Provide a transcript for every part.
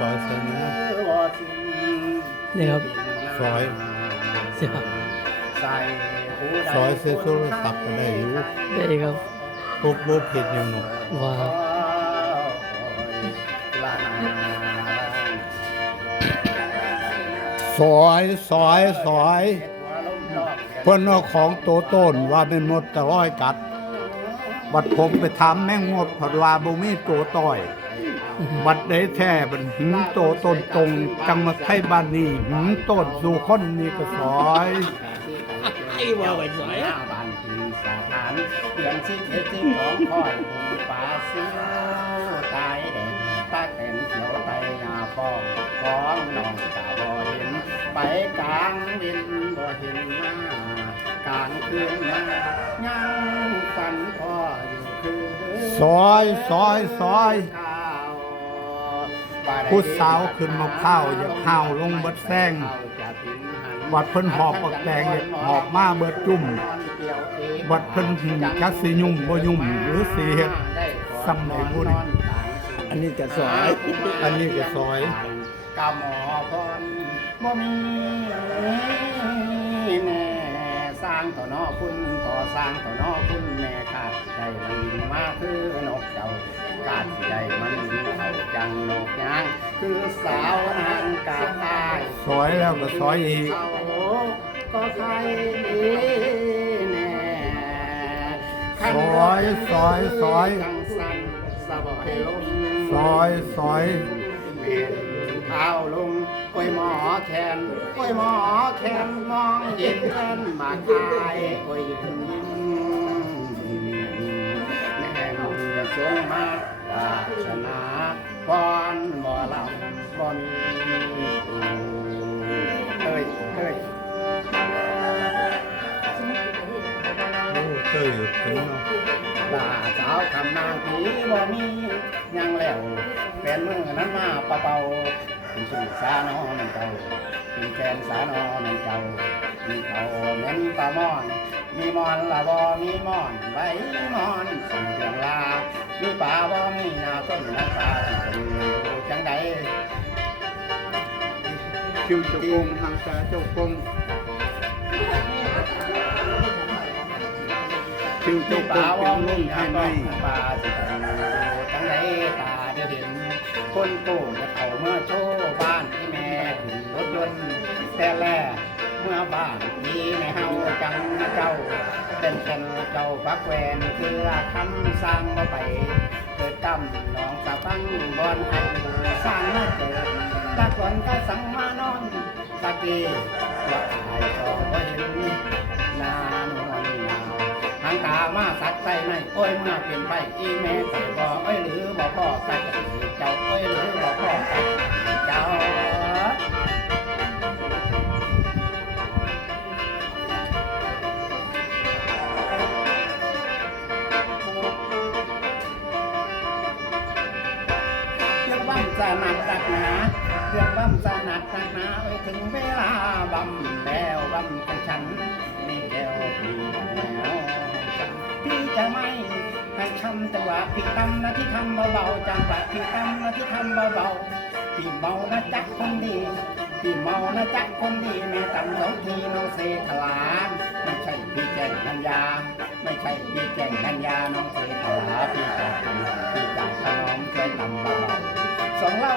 นะนี่ครับซอยเสียซอยเซโซรศัพท์ก็ได้อยู่ได้ครับพวกบ่ผิดอย่างเนาะว่าซอยซอยซอยเพิ่อนเอาของโตต้นว่าเป็นมดตะร้อยกัดบัดผมไปถามแม่งหมดเพดว่าบ่มีโตต้อย บัดได้แท้บัดหืมโตต้นตรง จังมาไทบ้านนี้หืมต้นสู่คนนี่ก็ซอย ไอ้ว่าไว้สวยหน้าบ้านที่สถานเดือนสิบเอ็ดสิบสองคอยหูป่าเสียวตายแดงตาแขนเขียวไปหน้าฟองของน้องกะบ่เห็น ไปกลางเวินบ่เห็นหน้ากลางคืนมายังฝันพ่ออยู่คือ ซอยซอยซอย ผู้สาวขึ้นมาข้าวอย่าข้าวลงเบิดแซงบัดเพิ่นหอบปักแตงอย่าหอบมาเบิดจุ่มบัดเพิ่นหิจักสิยุ่มบ่ยุ่มหรือสิเฮ็ดซ้ำไหนบุญอันนี้ก็สวยอันนี้ก็ซอยกะหมอพรบ่มีแน่สร้างต่อนอคุณต่อสร้างต่อนอคุณแม่ขาดใจมันบินมาคือนกเจ้าการใจมันบินเขาจังนกยางคือสาวนางกาตายซอยแล้วก็ซอยอีกเขาก็ใครแน่ซอยซอยซอยจังสันสะบอยลมซอย ซอยเม็ดเท้าวลุงกล้วยหมอแคนกล้วยหมอแคนมองเห็นเงินมาขายกล้วยยิ้มแม่มึงจะส่งมาศาสนาพรบ่ลำบ่มีเอ้ยเอ้ยเคยถึงเนาะลาสาวคำนางผีบ่มียังแล้วแฟนมือนั้นมาป่าเป่า เป็นสู่สานอมันเก่าเป็นแฟนสานอมันเก่ามีเขาแม่นปลามอน มีมอนละบ่มีมอนใบมอนสิ่งเพียงลา มีป่าบ่มีนาต้นนาคาที่จะอยู่จังใดคิวเจ้ากงทางตาเจ้ากงคิวเจ้ากงเป็นลมีมนาภายในต้นป่าที่จะอยู่จังใดตา ได้เห็น คนโตจะเข้าเมื่อโชว์บ้านที่แม่ขึ้นรถยนต์แต่แรกเมื่อบ้านที่ในเฮาจังเจ้า เป็นแก่นเจ้าฟักแวนคือคำสั่งบ่ไปเกิดกรรมน้องสะพังบอนอันสร้างมาเกิดตะก่อนก็สั่งมานอนตะกี้ว่าอายก็บ่เห็นนานวลนาวทางตามาสักใส่ในโอ้ยเมื่อเปลี่ยนไปอีแม่ใส่บ่เอ้ย เรื่องบ้ำจะหนักหนักหนาเรื่องบ้ำจะหนักหนักหนาเอ้ยถึงเวลาบ้ำแล้วบ้ำของฉันนี่แก้วพี่แล้วฉันพี่จะไม่ให้ทำจังหวะพี่ตำนะที่ทำเบาๆจังหวะพี่ตำนะที่ทำเบาๆพี่เมานะจักคนดีพี่เมานะจักคนดีแม่ตำสองทีน้องเสถลาไม่ใช่พี่แจ้งกัญญา ไม่ใช่พี่แจ้งกัญญาน้องเสถลาพี่จากขนมพี่จากขนมช่วยตำ ของเรา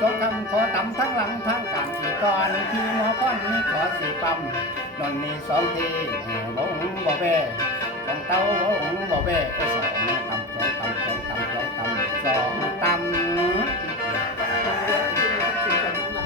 สองคำขอต่ำทั้งหลังทั้งกลางที่ก่อนที่หัวก้อนนี้ขอสี่ปั๊มนอนนี้สองทีบ่หงบ่แว่ของเต้าบ่หงบ่แว่กสองต่ำสองต่ำสองต่ำสองต่ำสองต่ำ